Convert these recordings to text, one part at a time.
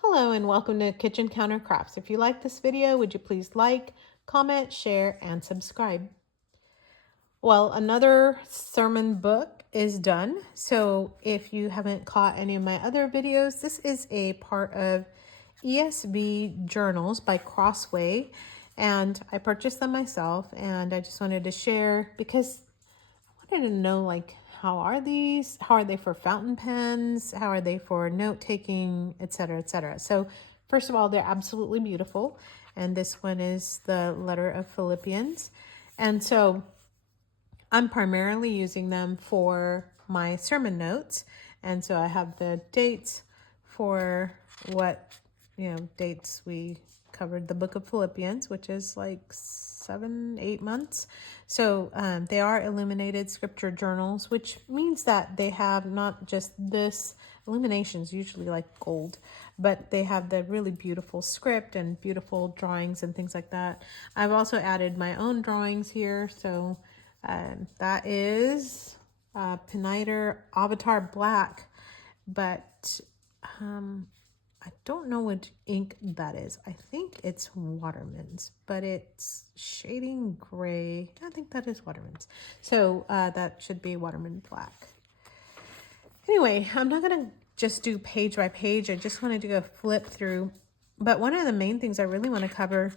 Hello and welcome to Kitchen Counter Crafts. If you like this video, would you please like, comment, share, and subscribe? Well, another sermon book is done. So if you haven't caught any of my other videos, this is a part of ESV journals by Crossway. And I purchased them myself and I just wanted to share because I wanted to know how are these? How are they for fountain pens? How are they for note taking, etc., etc.? So first of all, they're absolutely beautiful. And this one is the letter of Philippians. And so I'm primarily using them for my sermon notes. And so I have the dates for what, dates we covered the book of Philippians, which is like 7-8 months. So they are illuminated scripture journals, which means that they have not just this illuminations, usually like gold, but they have the really beautiful script and beautiful drawings and things like that. I've also added my own drawings here. So that is Piniter Avatar Black, but I don't know what ink that is. I think it's Waterman's, but it's shading gray. I think that is Waterman's. So that should be Waterman Black. Anyway, I'm not going to just do page by page. I just wanted to go flip through. But one of the main things I really want to cover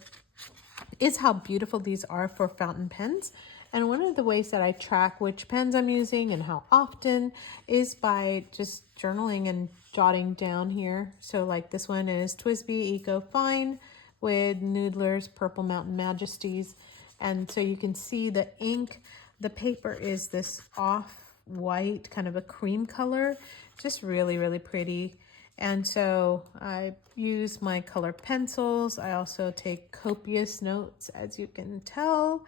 is how beautiful these are for fountain pens. And one of the ways that I track which pens I'm using and how often is by just journaling and jotting down here. So like this one is TWSBI Eco Fine with Noodler's Purple Mountain Majesties. And so you can see the ink, the paper is this off-white, kind of a cream color, just really, really pretty. And so I use my color pencils. I also take copious notes, as you can tell.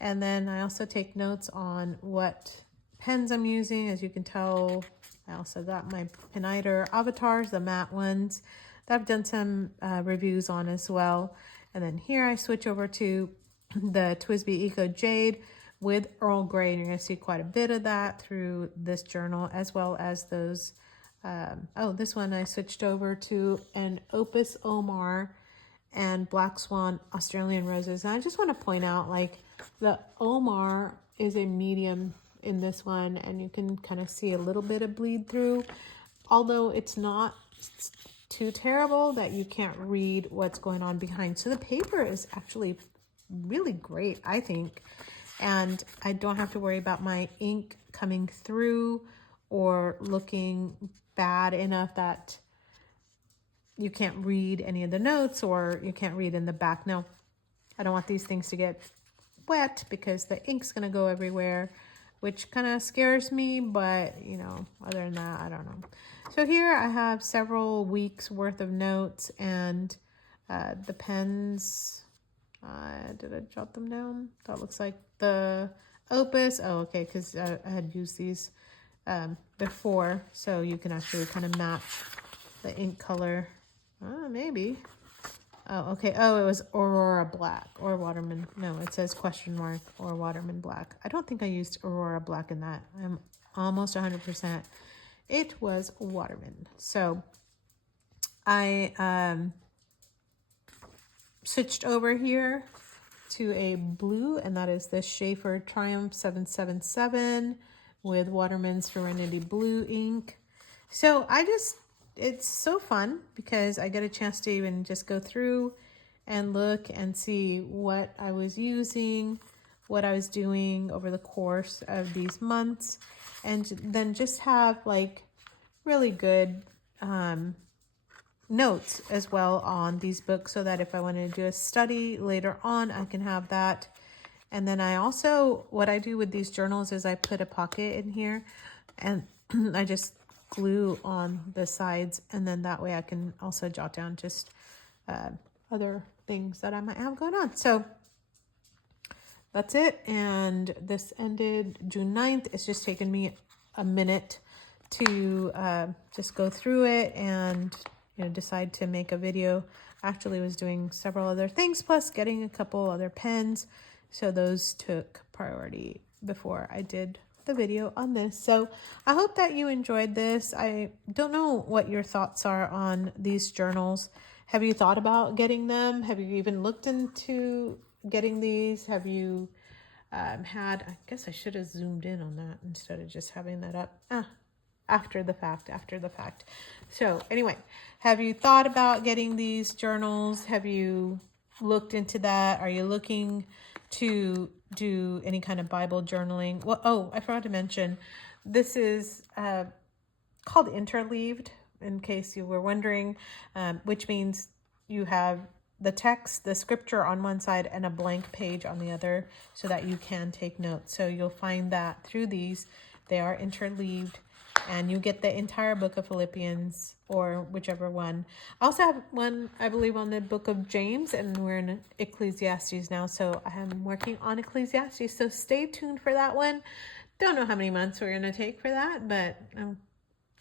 And then I also take notes on what pens I'm using. As you can tell, I also got my Piniter Avatars, the matte ones, that I've done some reviews on as well. And then here I switch over to the TWSBI Eco Jade with Earl Grey. And you're going to see quite a bit of that through this journal, as well as those. This one I switched over to an Opus Omar and Black Swan Australian Roses. And I just want to point out, the Omar is a medium in this one, and you can kind of see a little bit of bleed through, although it's not too terrible that you can't read what's going on behind. So the paper is actually really great, I think, and I don't have to worry about my ink coming through or looking bad enough that you can't read any of the notes or you can't read in the back. No, I don't want these things to get wet because the ink's going to go everywhere, which kind of scares me, but other than that, I don't know. So here I have several weeks worth of notes, and the pens, did I jot them down? That looks like the Opus. Oh, okay, because I had used these before, so you can actually kind of match the ink color. Maybe. Oh, okay. Oh, it was Aurora Black or Waterman. No, it says question mark or Waterman Black. I don't think I used Aurora Black in that. I'm almost 100%. It was Waterman. So I switched over here to a blue, and that is the Schaefer Triumph 777 with Waterman's Serenity Blue ink. So it's so fun because I get a chance to even just go through and look and see what I was using, what I was doing over the course of these months, and then just have really good notes as well on these books, so that if I want to do a study later on, I can have that. And then I also, what I do with these journals is I put a pocket in here and I just glue on the sides, and then that way I can also jot down just other things that I might have going on. So that's it, and this ended June 9th. It's just taken me a minute to just go through it and decide to make a video. Actually was doing several other things plus getting a couple other pens, so those took priority before I did the video on this. So I hope that you enjoyed this. I don't know what your thoughts are on these journals. Have you thought about getting them? Have you even looked into getting these? Have you I guess I should have zoomed in on that instead of just having that up. After the fact. So anyway, have you thought about getting these journals? Have you looked into that? Are you looking to do any kind of Bible journaling? Well, oh, I forgot to mention, this is called interleaved, in case you were wondering, which means you have the text, the scripture on one side and a blank page on the other so that you can take notes. So you'll find that through these, they are interleaved and you get the entire book of Philippians or whichever one. I also have one, I believe, on the book of James, and we're in Ecclesiastes now. So I am working on Ecclesiastes. So stay tuned for that one. Don't know how many months we're going to take for that, but I'm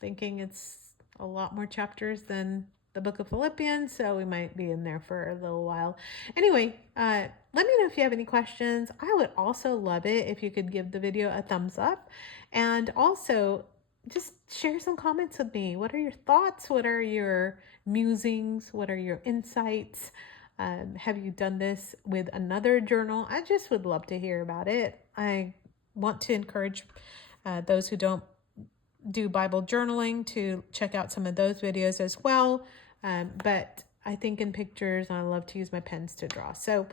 thinking it's a lot more chapters than the book of Philippians, so we might be in there for a little while. Anyway, let me know if you have any questions. I would also love it if you could give the video a thumbs up, and also just share some comments with me. What are your thoughts? What are your musings? What are your insights? Have you done this with another journal? I just would love to hear about it. I want to encourage those who don't do Bible journaling to check out some of those videos as well. But I think in pictures, I love to use my pens to draw. So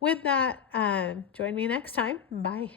with that, join me next time. Bye.